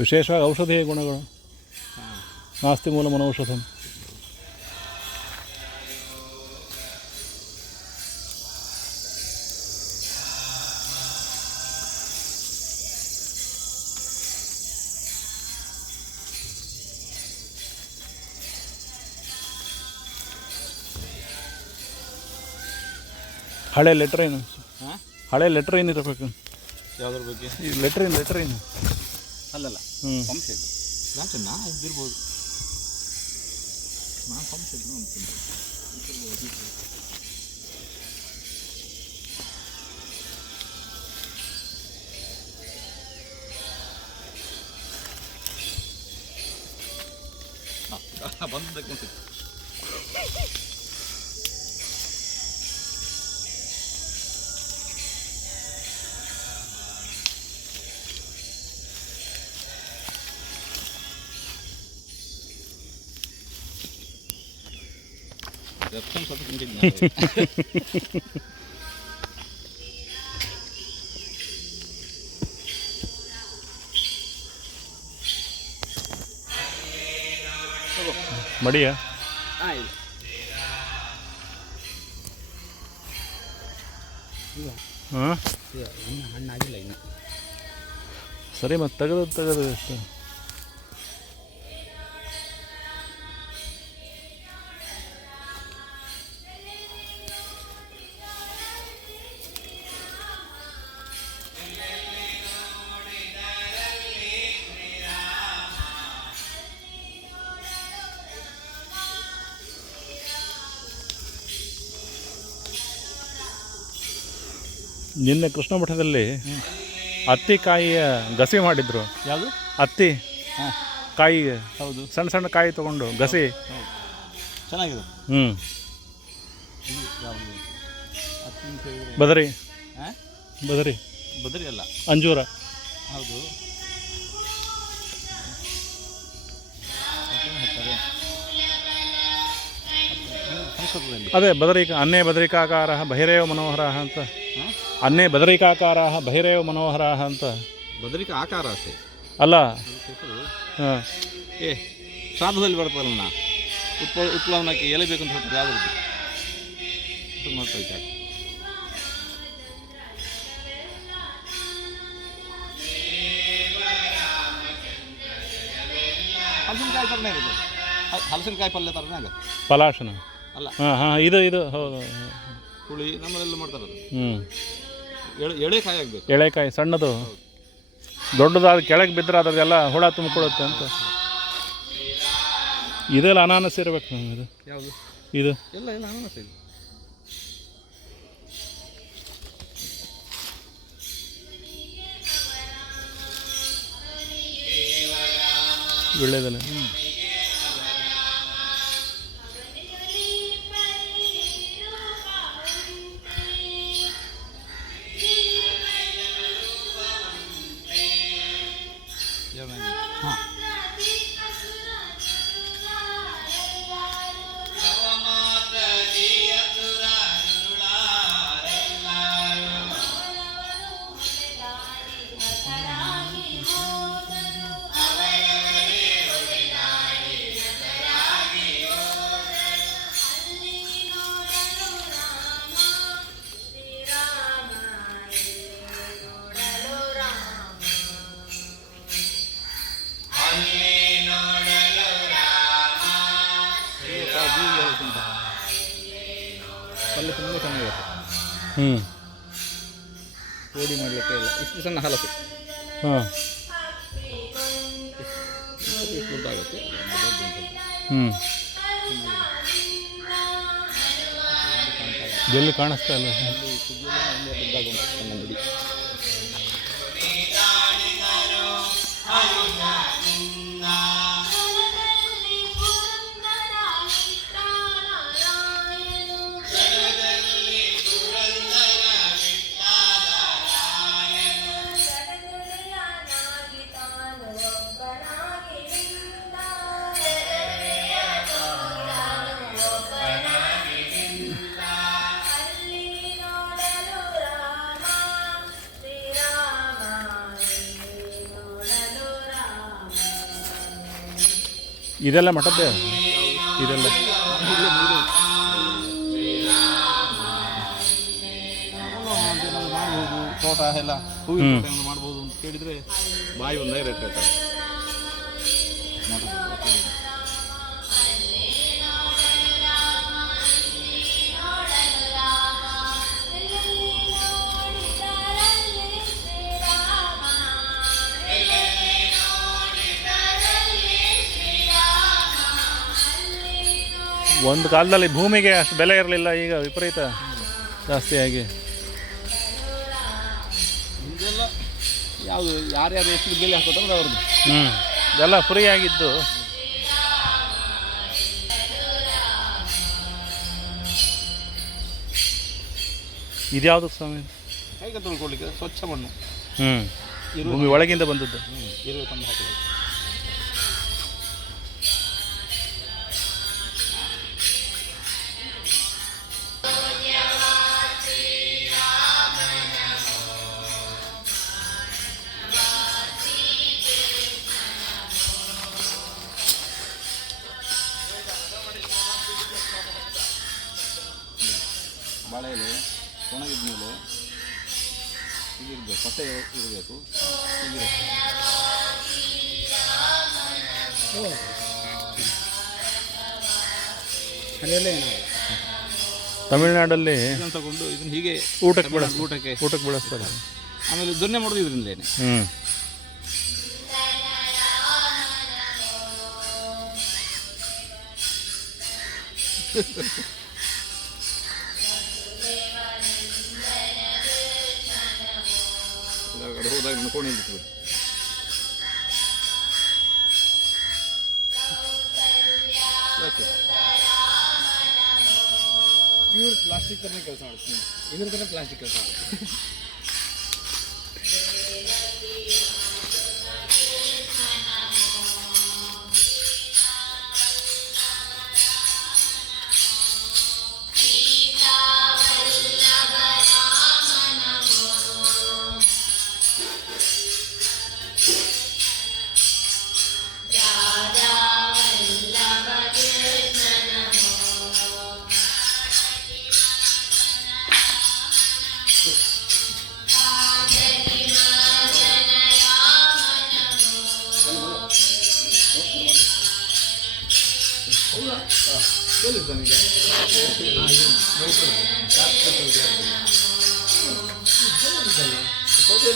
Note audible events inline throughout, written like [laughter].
ವಿಶೇಷವಾಗಿ ಔಷಧೀಯ ಗುಣಗಳು. ನಾಸ್ತಿ ಮೂಲ ಮನೌಷಧಂ. ಹಳೆ ಲೆಟ್ರ್ ಏನು ಹಳೆ ಲೆಟ್ರ್ ಏನಿರಬೇಕು ಯಾವುದ್ರ ಬಗ್ಗೆ? ಈ ಲೆಟ್ರ್ ಏನು ಲೆಟ್ರ್ ಏನು ಅಲ್ಲಲ್ಲ ಹ್ಞೂ ಪಂಪ್ ಶೆಡ್ ಲಾಂಚ್ ನಾ ಇದ್ದಿರ್ಬೋದು. ನಾನು ಪಂಪ್ ಶೆಡ್ ಅಂತೀನಿ ಬಂದಕ್ಕೆ [laughs] ಮಡಿಯ? ಹಾಂ? ಹಣ್ಣಾಗಿಲ್ಲ ಇನ್ನು. ಸರಿ ಮತ್ತೆ ತೆಗೆದು ತೆಗೆದು ನಿನ್ನೆ ಕೃಷ್ಣ ಮಠದಲ್ಲಿ ಅತ್ತಿ ಕಾಯಿಯ ಗಸಿ ಮಾಡಿದ್ರು. ಯಾವುದು? ಅತ್ತಿ ಕಾಯಿ ಹೌದು. ಸಣ್ಣ ಸಣ್ಣ ಕಾಯಿ ತಗೊಂಡು ಗಸಿ. ಚೆನ್ನಾಗಿದೆ. ಹ್ಞೂ ಬದರಿ. ಬದರಿ. ಬದರಿ ಅಲ್ಲ. ಅಂಜೂರ. ಹೌದು. ಅದೇ ಬದರಿಕ ಅನ್ನೇ ಬದರಿಕಾಕಾರ ಬಹಿರೇವ ಮನೋಹರ ಅಂತ. ಅನ್ನೇ ಬದರಿಕಾಕಾರ ಬಹಿರೇವ ಮನೋಹರ ಅಂತ. ಬದರಿಕಾ ಆಕಾರ ಅಷ್ಟೇ ಅಲ್ಲ ಏ ಶ್ರಾದ್ದದಲ್ಲಿ ಬರ್ತಾರಲ್ಲ ಉತ್ಪ ಉತ್ಪ್ಲವನಕ್ಕೆ ಎಲೆ ಬೇಕು ಅಂತ ಹೇಳ್ತಾರೆ ಯಾವ್ದು ಮಾಡ್ತಾ ಹಲಸಿನಕಾಯಿ ಥರನೇ ಹಲಸಿನಕಾಯಿ ಪಲ್ಯ ಥರನೇ ಆಗುತ್ತೆ ಪಲಾಶನ. ಅಲ್ಲ. ಹಾಂ ಹಾಂ ಇದು ಇದು ಹೌದು. ಹುಳಿ ನಮ್ಮಲ್ಲೆಲ್ಲ ಮಾಡ್ತಾರೆ ಅದು. ಹ್ಞೂ ಎಳೆ ಎಳೆ ಆಗಬೇಕು. ಎಳೆಕಾಯಿ ಸಣ್ಣದು. ದೊಡ್ಡದಾದ ಕೆಳಗೆ ಬಿದ್ದರೆ ಅದರದೆಲ್ಲ ಹುಳ ತುಂಬಿಕೊಳ್ಳುತ್ತೆ ಅಂತ. ಇದೆಲ್ಲ ಅನಾನಸ್ ಇರಬೇಕು ನಮ್ಮ ಇದು. ಯಾವುದು? ಇದು. ಎಲ್ಲ ಎಲ್ಲ ಅನಾನಸ್ ಇದೆ. ಒಳ್ಳೆಯದಲ್ಲ? ಇಷ್ಟು ಸಣ್ಣ ಹಲಸು ಹಾಂ. ಹ್ಞೂ ಎಲ್ಲಿ ಕಾಣಿಸ್ತಾ ಇಲ್ಲ? ಇದೆಲ್ಲ ಮಠದ್ದೇ ಇದೆಲ್ಲ ತೋಟ ಎಲ್ಲ ಹೂವಿನ. ಮಾಡ್ಬೋದು ಅಂತ ಕೇಳಿದ್ರೆ ಬಾಯಿ ಒಂದೇ ರೇಟ್ ಹೇಳ್ತಾರೆ ಒಂದು ಕಾಲದಲ್ಲಿ ಭೂಮಿಗೆ ಅಷ್ಟು ಬೆಲೆ ಇರಲಿಲ್ಲ ಈಗ ವಿಪರೀತ ಜಾಸ್ತಿಯಾಗಿ ಇದೆಲ್ಲ ಯಾವುದು ಯಾರ್ಯಾರು ಎಷ್ಟು ಬೆಲೆ ಹಾಕೋದ್ರೆ ಅವ್ರದ್ದು. ಹ್ಞೂ ಇದೆಲ್ಲ ಫ್ರೀ ಆಗಿದ್ದು. ಇದ್ಯಾವುದು ಸ್ವಾಮಿ? ಹೇಗೆ ತೊಳ್ಕೊಳ್ಲಿಕ್ಕೆ ಸ್ವಚ್ಛ ಮಣ್ಣು. ಹ್ಞೂ ಭೂಮಿ ಒಳಗಿಂದ ಬಂದದ್ದು. ಇರುವೆ ತಂದು ಹಾಕಿದೆ ಇದಿರಬೇಕು ಕಟ್ಟೆ ಇರಬೇಕು ಹೀಗಿರುತ್ತೆ ತಮಿಳ್ನಾಡಲ್ಲಿ ಇದನ್ನು ತಗೊಂಡು ಇದನ್ನ ಹೀಗೆ ಊಟಕ್ಕೆ ಬಳಸ್ ಬಳಸ್ತಾರೆ. ಊಟಕ್ಕೆ ಊಟಕ್ಕೆ ಬಳಸ್ತಾರೆ. ಆಮೇಲೆ ದೊನ್ನೆ ಮಾಡೋದು ಇದರಿಂದಲೇ ಹ್ಞೂ ಕಡೆ [laughs] ಹೋದಾಗ ನನ್ನ ಕೋಣೆ ಬಿಟ್ಟು ಪ್ಯೂರ್ ಪ್ಲಾಸ್ಟಿಕ್ ಥರನೇ ಕೆಲಸ ಮಾಡ್ತೀನಿ ಇದ್ರ ಥರ ಪ್ಲಾಸ್ಟಿಕ್ ಕೆಲಸ ಮಾಡ್ತೀನಿ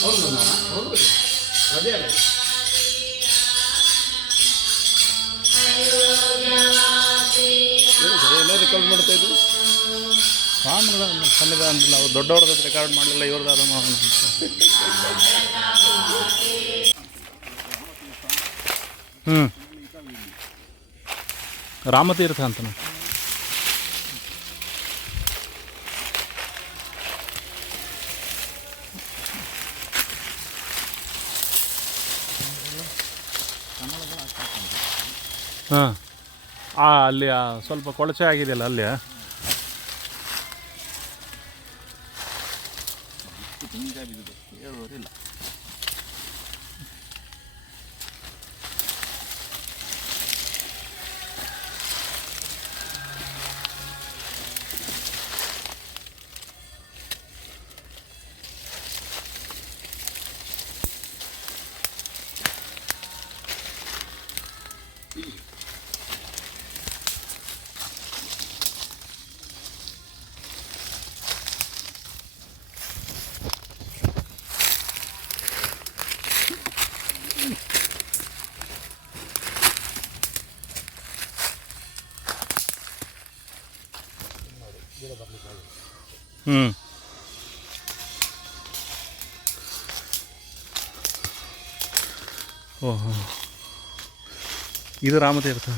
ಹೌದು ಹೌದು ಅದೇ ಅಲ್ಲ ಎಲ್ಲ ಮಾಡ್ತಾ ಇದ್ರು ಸಣ್ಣದ ಸನ್ನಿಧಾನದಲ್ಲಿ ಅವ್ರು ದೊಡ್ಡವ್ರದ್ದು ರೆಕಾರ್ಡ್ ಮಾಡಲಿಲ್ಲ ಇವ್ರದ್ದು ಹ್ಞೂ ರಾಮತೀರ್ಥ ಅಂತನು. ಹಾಂ ಅಲ್ಲಿ ಸ್ವಲ್ಪ ಕೊಳಚೆ ಆಗಿದೆಯಲ್ಲ ಅಲ್ಲಿ ಓಹೋ. ಇದು ರಾಮತೀರ್ಥ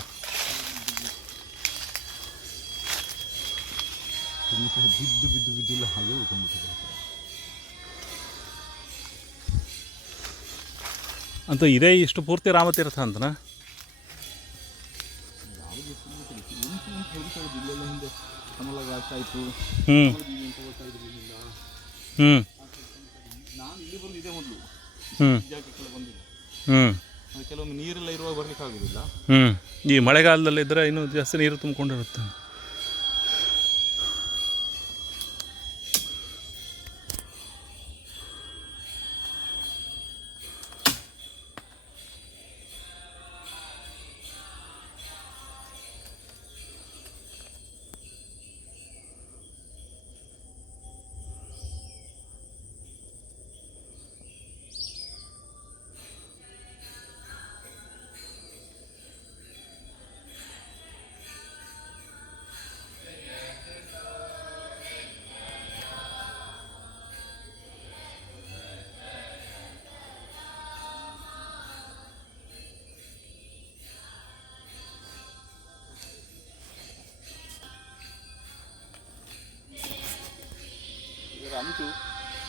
ಬಿದ್ದು ಬಿದ್ದು ಬಿದ್ದಿಲ್ಲ ಹಾಗೆ ಉಳ್ಕೊಂಡ್ಬಿಟ್ಟಿದೆ ಅಂತ ಇದೇ ಇಷ್ಟು ಪೂರ್ತಿ ರಾಮತೀರ್ಥ ಅಂತನಾ? ಹ್ಞೂ ಹ್ಞೂ ಹ್ಞೂ ಹ್ಞೂ ಕೆಲವೊಮ್ಮೆ ನೀರೆಲ್ಲ ಇರುವಾಗ ಬರ್ಲಿಕ್ಕೆ ಆಗೋದಿಲ್ಲ ಹ್ಞೂ ಈ ಮಳೆಗಾಲದಲ್ಲಿ ಇದ್ದರೆ ಇನ್ನೂ ಜಾಸ್ತಿ ನೀರು ತುಂಬಿಕೊಂಡಿರುತ್ತೆ.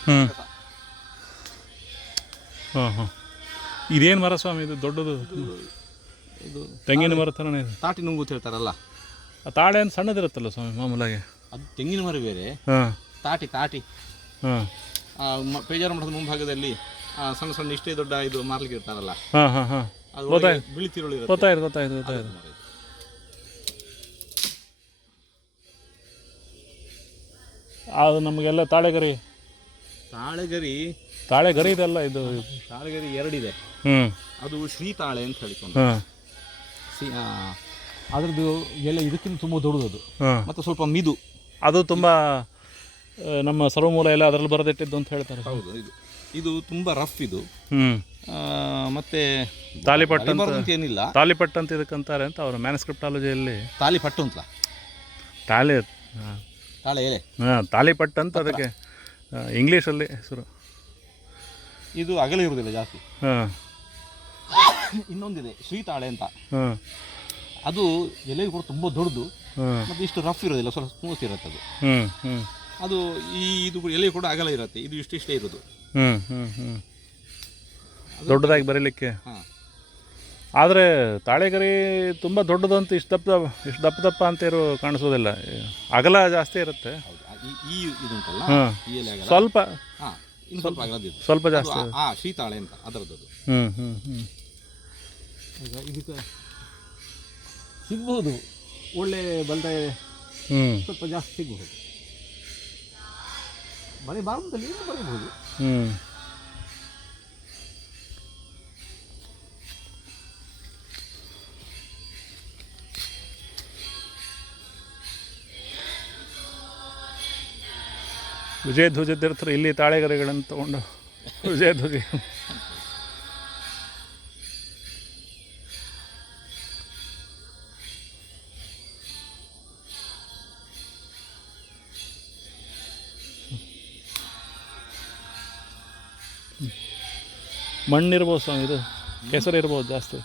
ಹ್ಞೂ ಹಾಂ. ಹಾಂ ಇದೇನು ಮರ ಸ್ವಾಮಿ ಇದು? ದೊಡ್ಡದು ಇದು ತೆಂಗಿನ ಮರ ಥರನೇ ಇದೆ. ತಾಟಿ ನುಂಗು ಅಂತ ಹೇಳ್ತಾರಲ್ಲ. ಆ ತಾಳೆ ಅಂತ ಸಣ್ಣದಿರುತ್ತಲ್ಲ ಸ್ವಾಮಿ ಮಾಮೂಲಾಗಿ? ಅದು ತೆಂಗಿನ ಮರ ಬೇರೆ. ಹಾಂ. ತಾಟಿ ತಾಟಿ. ಹಾಂ. ಪೇಜಾರ ಮಠದ ಮುಂಭಾಗದಲ್ಲಿ ಆ, ಸಣ್ಣ ಸಣ್ಣ ಇಷ್ಟೇ ದೊಡ್ಡ ಇದು ಮಾರ್ಲಿಕ್ಕೆ ಇರ್ತಾರಲ್ಲ. ಹಾಂ ಹಾಂ ಹಾಂ. ಅದು ಒಳಗೆ ಬಿಳಿ ತಿರುಳು ಇರುತ್ತೆ. ಗೊತ್ತಾಯ್ತು ಗೊತ್ತಾಯ್ತು ಗೊತ್ತಾಯ್ತು. ಮರ. ಅದು ನಮಗೆಲ್ಲ ತಾಳೆಗರಿ. ತಾಳೆಗರಿ? ತಾಳೆಗರಿ ಇದೆಲ್ಲ ಇದು. ತಾಳೆಗರಿ ಎರಡಿದೆ. ಹ್ಞೂ ಅದು ಶ್ರೀ ತಾಳೆ ಅಂತ ಹೇಳಿಕೊಂಡು. ಹಾಂ ಅದ್ರದ್ದು ಎಲ್ಲ ಇದಕ್ಕಿಂತ ತುಂಬ ದೊಡ್ಡದು ಹಾಂ ಮತ್ತು ಸ್ವಲ್ಪ ಮಿದು. ಅದು ತುಂಬ ನಮ್ಮ ಸರ್ವಮೂಲ ಎಲ್ಲ ಅದರಲ್ಲಿ ಬರೆದಿಟ್ಟಿದ್ದು ಅಂತ ಹೇಳ್ತಾರೆ. ಹೌದು ಇದು. ಇದು ತುಂಬ ರಫ್ ಇದು. ಹ್ಞೂ ಮತ್ತೆ ತಾಲಿಪಟ್ಟು ಅಂತ ಏನಿಲ್ಲ. ತಾಲಿಪಟ್ಟು ಅಂತ ಇದಕ್ಕಂತಾರೆ ಅಂತ ಅವರು ಮ್ಯಾನ್ಸ್ಕ್ರಿಪ್ಟಾಲಜಿಯಲ್ಲಿ ತಾಲಿ ಅಂತ ತಾಲಿ ಹಾಂ ಹಾಂ ತಾಲಿಪಟ್ಟು ಅಂತ ಅದಕ್ಕೆ ಇಂಗ್ಲೀಷಲ್ಲಿ ಹೆಸರು. ಇದು ಅಗಲ ಇರುವುದಿಲ್ಲ ಜಾಸ್ತಿ. ಹಾಂ. ಇನ್ನೊಂದಿದೆ ಶ್ರೀ ತಾಳೆ ಅಂತ. ಹಾಂ. ಅದು ಎಲೆ ಕೂಡ ತುಂಬ ದೊಡ್ಡದು ಮತ್ತು ಇಷ್ಟು ರಫ್ ಇರೋದಿಲ್ಲ ಸ್ವಲ್ಪ ಸ್ಮೂತ್ ಇರುತ್ತೆ ಅದು. ಹ್ಞೂ ಹ್ಞೂ ಅದು ಈ ಇದು ಕೂಡ- ಎಲೆ ಕೂಡ ಅಗಲ ಇರುತ್ತೆ ಇದು ಇಷ್ಟಿಷ್ಟೇ ಇರೋದು ಹ್ಞೂ ಹ್ಞೂ ಹ್ಞೂ ದೊಡ್ಡದಾಗಿ ಬರೀಲಿಕ್ಕೆ? ಹಾಂ. ಆದರೆ ತಾಳೆಗರಿ ತುಂಬ ದೊಡ್ಡದಂತ ಇಷ್ಟು ದಪ್ಪ ಇಷ್ಟು ದಪ್ಪ ದಪ್ಪ ಅಂತ ಇರೋ ಕಾಣಿಸೋದಿಲ್ಲ. ಅಗಲ ಜಾಸ್ತಿ ಇರುತ್ತೆ. ಹೌದು. ಈ ಇದುಂಟಲ್ಲ? ಸ್ವಲ್ಪ. ಹಾಂ ಇನ್ನು ಸ್ವಲ್ಪ ಸ್ವಲ್ಪ ಜಾಸ್ತಿ. ಶೀತಾಳೆ ಅಂತ ಅದರದ್ದು ಅದು ಹ್ಞೂ ಹ್ಞೂ ಹ್ಞೂ ಈಗ ಇದಕ್ಕೆ ಸಿಗ್ಬಹುದು. ಒಳ್ಳೆ ಬಂದರೆ ಹ್ಞೂ ಸ್ವಲ್ಪ ಜಾಸ್ತಿ ಸಿಗಬಹುದು. ಬರೀ ಬಾರದಲ್ಲಿ ಏನು ಬರೀಬಹುದು. ಹ್ಞೂ ವಿಜಯ ಧ್ವಜ ತೀರ್ಥರು ಇಲ್ಲಿ ತಾಳೆಗರಿಗಳನ್ನು ತಗೊಂಡು ವಿಜಯ ಧ್ವಜ ಮಣ್ಣಿರ್ಬೋದು ಸ್ವಾಮಿ ಇದು ಕೆಸರು ಇರ್ಬೋದು ಜಾಸ್ತಿ.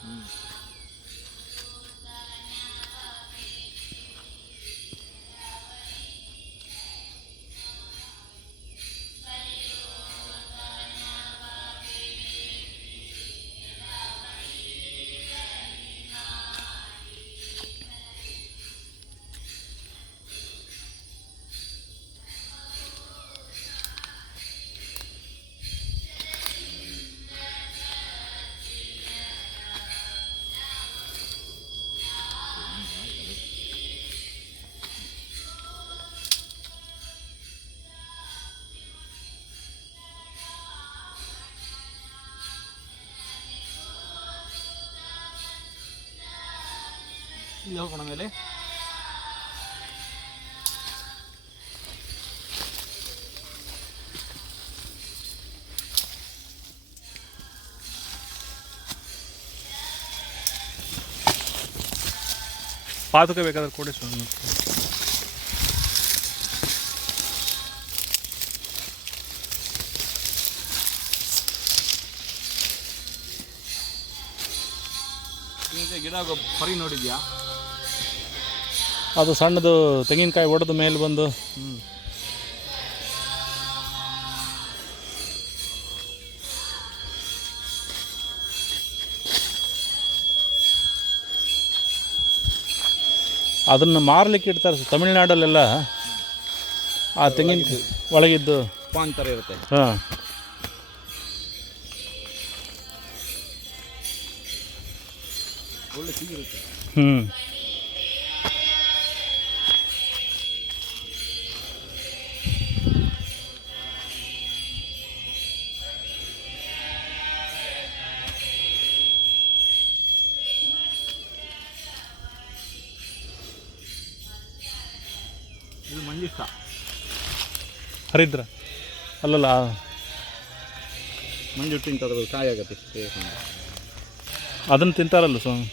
ಇಲ್ಲಿ ಹೋಗೋಣ ಮೇಲೆ ಪಾತಕ ಬೇಕಾದ್ರೆ ಕೊಡಿ ಸ್ವಾಮಿ. ಗಿಡ ಪರಿ ನೋಡಿದ್ಯಾ? ಅದು ಸಣ್ಣದು ತೆಂಗಿನಕಾಯಿ ಒಡೆದ ಮೇಲೆ ಬಂದು. ಹ್ಞೂ ಅದನ್ನು ಮಾರಲಿಕ್ಕೆ ಇಡ್ತಾರೆ ಸರ್. ತಮಿಳ್ನಾಡಲ್ಲೆಲ್ಲ ಆ ತೆಂಗಿನ ಒಳಗಿದ್ದು. ಪಾಂತರ ಥರ ಇರುತ್ತೆ. ಹಾಂ. ಒಳ್ಳೆ ಸಿಗಿರುತ್ತೆ ಹ್ಞೂ ಹರಿದ್ರ? ಅಲ್ಲಲ್ಲ ಮಂಜು ಇಂಥದ್ದು ಕಾಯಿ ಆಗುತ್ತೆ. ಅದನ್ನು ತಿಂತಾರಲ್ಲ ಸ್ವಾಮಿ.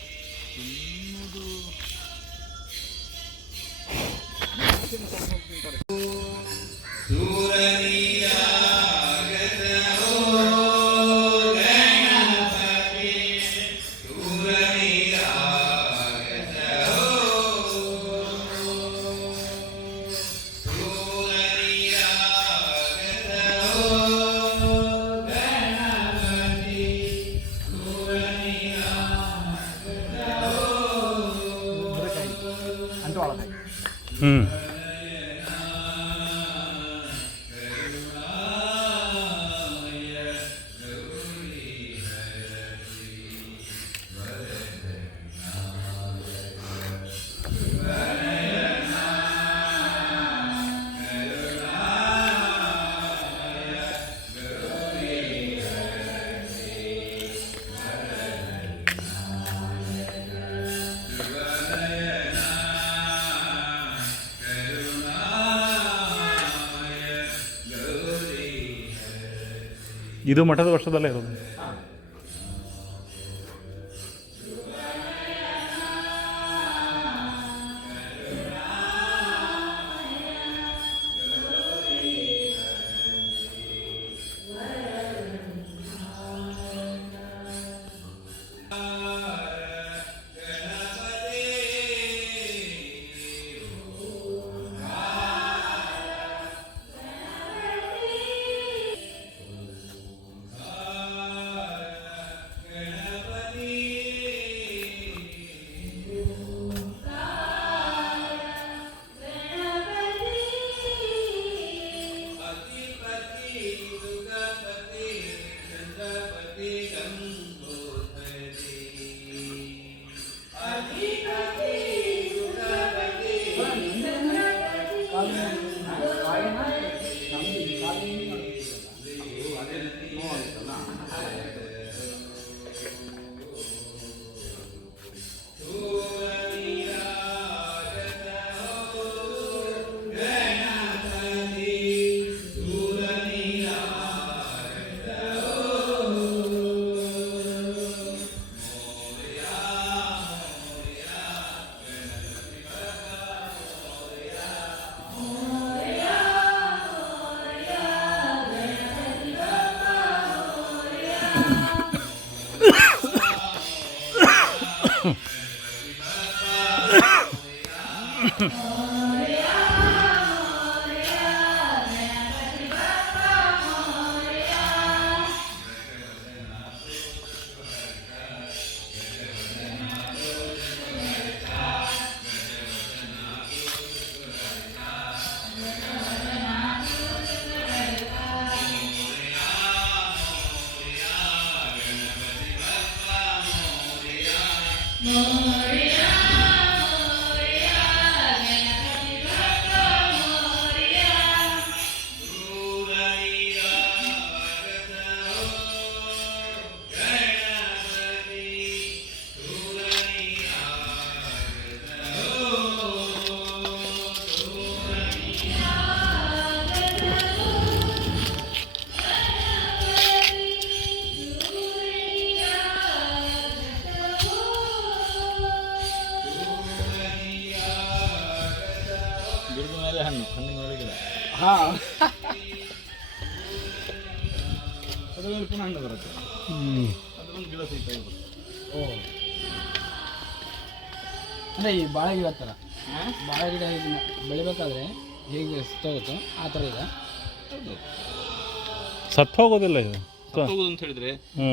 ಇದು ಮಠದ ವರ್ಷದಲ್ಲೇ ಇರೋದು ಅದ್ರ ಮೇಲೆ ಪುನಃ ಹಣ್ಣು ಬರುತ್ತೆ. ಹ್ಞೂ ಅದು ಒಂದು ಗಿಡ ಸಿಗ್ತಾ ಇದೆ ಓ. ಅಂದರೆ ಈ ಬಾಳೆ ಗಿಡ ಥರ ಬಾಳೆ ಗಿಡ ಇದನ್ನ ಬೆಳಿಬೇಕಾದ್ರೆ ಹೇಗೆ ಸತ್ತೋಗುತ್ತೋ? ಆ ಥರ ಇದೆ. ಹೌದು. ಸತ್ತು ಹೋಗೋದಿಲ್ಲ ಇದು. ಹೋಗೋದು ಅಂತ ಹೇಳಿದ್ರೆ ಹ್ಞೂ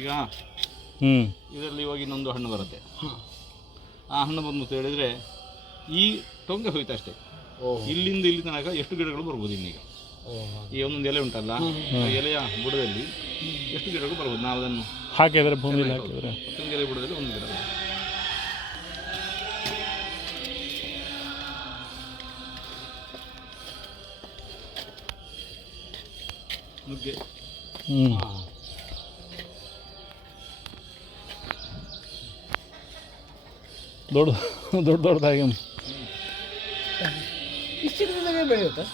ಈಗ ಹ್ಞೂ ಇದರಲ್ಲಿ ಇವಾಗ ಇನ್ನೊಂದು ಹಣ್ಣು ಬರುತ್ತೆ. ಹಾಂ. ಆ ಹಣ್ಣು ಬಂದು ಹೇಳಿದರೆ ಹೇಳಿದ್ರೆ ಈ ಟೊಂಗೆ ಹೋಯ್ತು ಅಷ್ಟೇ. ಇಲ್ಲಿಂದ ಇಲ್ಲಿ ತನಕ ಎಷ್ಟು ಗಿಡಗಳು ಬರ್ಬೋದು ಇನ್ನೀಗ? ಈ ಒಂದೊಂದು ಎಲೆ ಉಂಟಲ್ಲ ಆ ಎಲೆಯ ಬುಡದಲ್ಲಿ ಎಷ್ಟು ಗಿಡಗಳು ಬರ್ಬೋದು? ನಾವು ಅದನ್ನು ಹಾಕಿದ್ರೆ ಭೂಮಿಲಿ ಹಾಕಿದ್ರೆ. ಎಲೆ ಬುಡದಲ್ಲಿ ಒಂದು ಗಿಡ. ನುಗ್ಗೆ. ಹ್ಞೂ ದೊಡ್ಡ ದೊಡ್ಡ ದೊಡ್ಡದಾಗಿ. ಇಷ್ಟು ಚಿಕ್ಕದಿದ್ದಾಗೆ ಬೆಳೆಯುತ್ತೆ?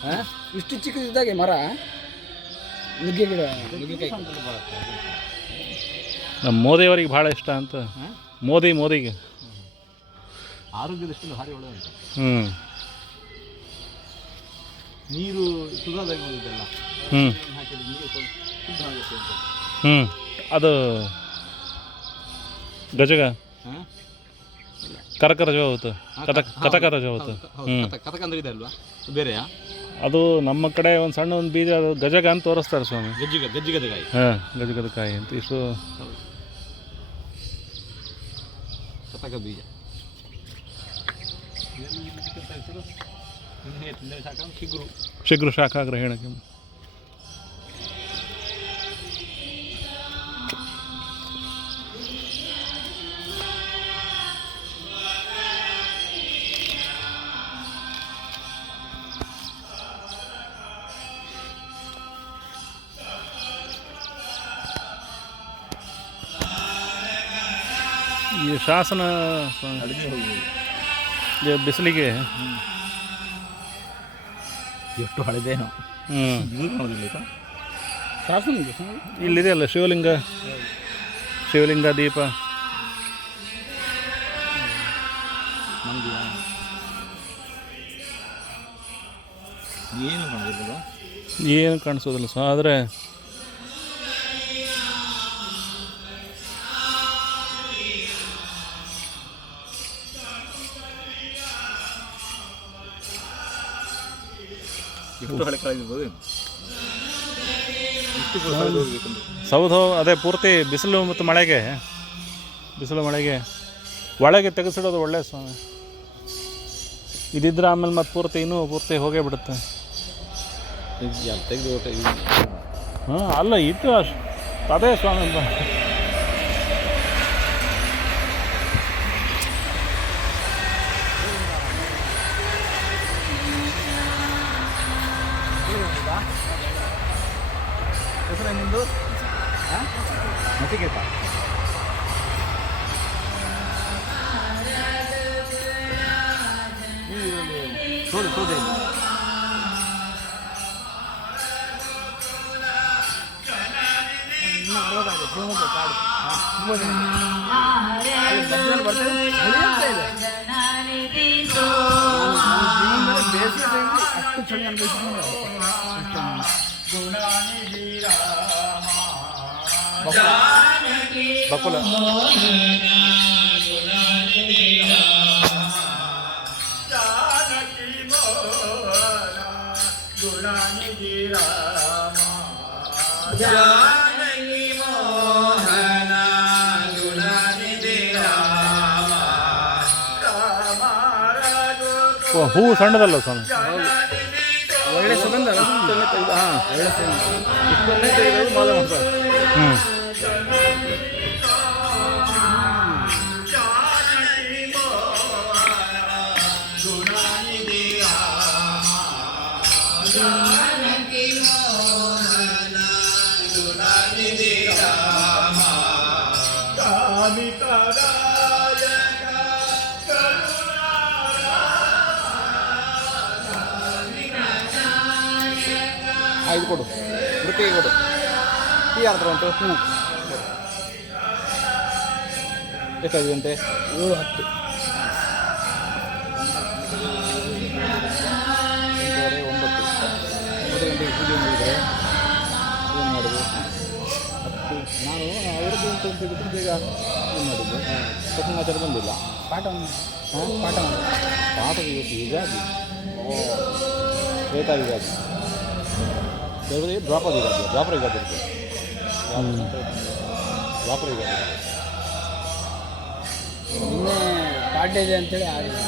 ಇಷ್ಟು ಚಿಕ್ಕದಿದ್ದಾಗೆ ಮರ ನುಗ್ಗೆ ಗಿಡ ನುಗ್ಗೆಕಾಯಿ ನಮ್ಮ ಮೋದಿಯವರಿಗೆ ಭಾಳ ಇಷ್ಟ ಅಂತ? ಮೋದಿ ಮೋದಿಗೆ. ಆರೋಗ್ಯ ದೃಷ್ಟಿಯಿಂದ ಭಾರಿ ಒಳ್ಳೆ ಉಂಟು ಹ್ಞೂ ನೀರು ಸುಧಾದಾಗ ಹೋಗುದಲ್ಲ ಹ್ಞೂ ಹಾಕಿದ್ರೆ ನೀರು ಶುದ್ಧ ಆಗುತ್ತೆ ಅಂತ. ಹ್ಞೂ ಅದು ಗಜಗ? ಹಾಂ? ರಜ ಹೋಗುತ್ತೆ ಕಥಕ ಕಥಕ ರಜ ಹೋಗುತ್ತೆ ಹ್ಞೂ ಕಥಕ ಅಂದ್ರೆ ಇದೆ ಅಲ್ವಾ? ಬೇರೆಯಾ? ಅದು ನಮ್ಮ ಕಡೆ ಒಂದು ಸಣ್ಣ ಒಂದು ಬೀಜ ಅದು ಗಜಗ ಅಂತ ತೋರಿಸ್ತಾರೆ ಸ್ವಾಮಿ. ಗಜ್ಜಿಗ ಗಜ್ಜಿಗದಗಾಯಿ ಹಾಂ ಗಜಗದ ಕಾಯಿ ಅಂತ. ಇಷ್ಟು ಕತಕ ಬೀಜ. ಶೀಘ್ರ ಶಾಖಾಗ್ರಹಣಕ್ಕೆ ಈ ಶಾಸನ ಬಿಸಿಲಿಗೆ. ಎಷ್ಟು ಹಳೆದೇನು. ಶಾಸನ ಇಲ್ಲಿದೆಯಲ್ಲ ಶಿವಲಿಂಗ. ಶಿವಲಿಂಗ ದೀಪ. ಏನು ಕಾಣೋದಿಲ್ಲ ಏನು ಕಾಣಿಸೋದಿಲ್ಲ ಸೊ ಆದರೆ ಎಷ್ಟು ಹಳೆ ಅದೇ ಪೂರ್ತಿ ಬಿಸಿಲು ಮತ್ತು ಮಳೆಗೆ. ಬಿಸಿಲು ಮಳೆಗೆ. ಒಳಗೆ ತೆಗೆಸಿಡೋದು ಒಳ್ಳೆ ಸ್ವಾಮಿ. ಇದಿದ್ರೆ ಆಮೇಲೆ ಮತ್ತೆ ಪೂರ್ತಿ ಇನ್ನೂ ಪೂರ್ತಿ ಹೋಗೇ ಬಿಡುತ್ತೆ. ಹಾಂ ಅಲ್ಲ ಇತ್ತು ಅಷ್ಟು ಅದೇ ಸ್ವಾಮಿ ಅಂತ ಹೆಸರು ನಿಮ್ಮದು ನಚಿಕೇತ ಸೋದೆ ಸೋದೆ ಅಷ್ಟು ಚಳಿ ಅನ್ಭವಿಸಿದ್ರೆ ಬಕುಲ ಓ, ಹೂವು ಸಣ್ಣದಲ್ಲ ಸ್ವಾಮಿ ಒಳ್ಳೆ ಸುಗಂಧ ಅಲ್ಲ? ಹಾಂ ಒಳ್ಳೆ ಸುಗಂಧ ಇಷ್ಟನ್ನೇ ತೆಗೆದು ಮಾಲೆ ಮಾಡ್ತಾರೆ ಹ್ಞೂ ಕೊಡು. ವೃತ್ತಿಗೆ ಕೊಡು. ಟೀ ಯಾರ ಅಂತ ಉಂಟು? ಹ್ಞೂ. ಎಷ್ಟಾಗಿದೆ ಅಂತೆ ಏಳು ಹತ್ತು. ಎಂಟೂವರೆ ಒಂಬತ್ತು. ಒಂಬತ್ತು ಗಂಟೆಗೆ ಪೂಜೆ ಮಾಡಿದರೆ ಏನು ಮಾಡೋದು? ಹತ್ತು. ನಾನು ಅವ್ರದ್ದು ಅಂತ ಹೇಳ್ಬಿಟ್ಟು ಬೇಗ ಏನು ಮಾಡಿದ್ದು ಪ್ರಸಂಗಾಚಾರ ಬಂದಿಲ್ಲ. ಪಾಠ ಇವತ್ತು ಈಗ ಇವತ್ತು ಯುಗಾದಿ. ಬೇಕಾಗಿದೆ ಯುಗಾದಿ. ದೇವರೇ ದ್ವಾಪರ ಯುಗಾದಿ ದ್ವಾಪರ ಯುಗಾದಿ ಯುಗಾದಿ ನಿನ್ನೆ ಇದೆ ಅಂತೇಳಿ ಆಗಿದೆ.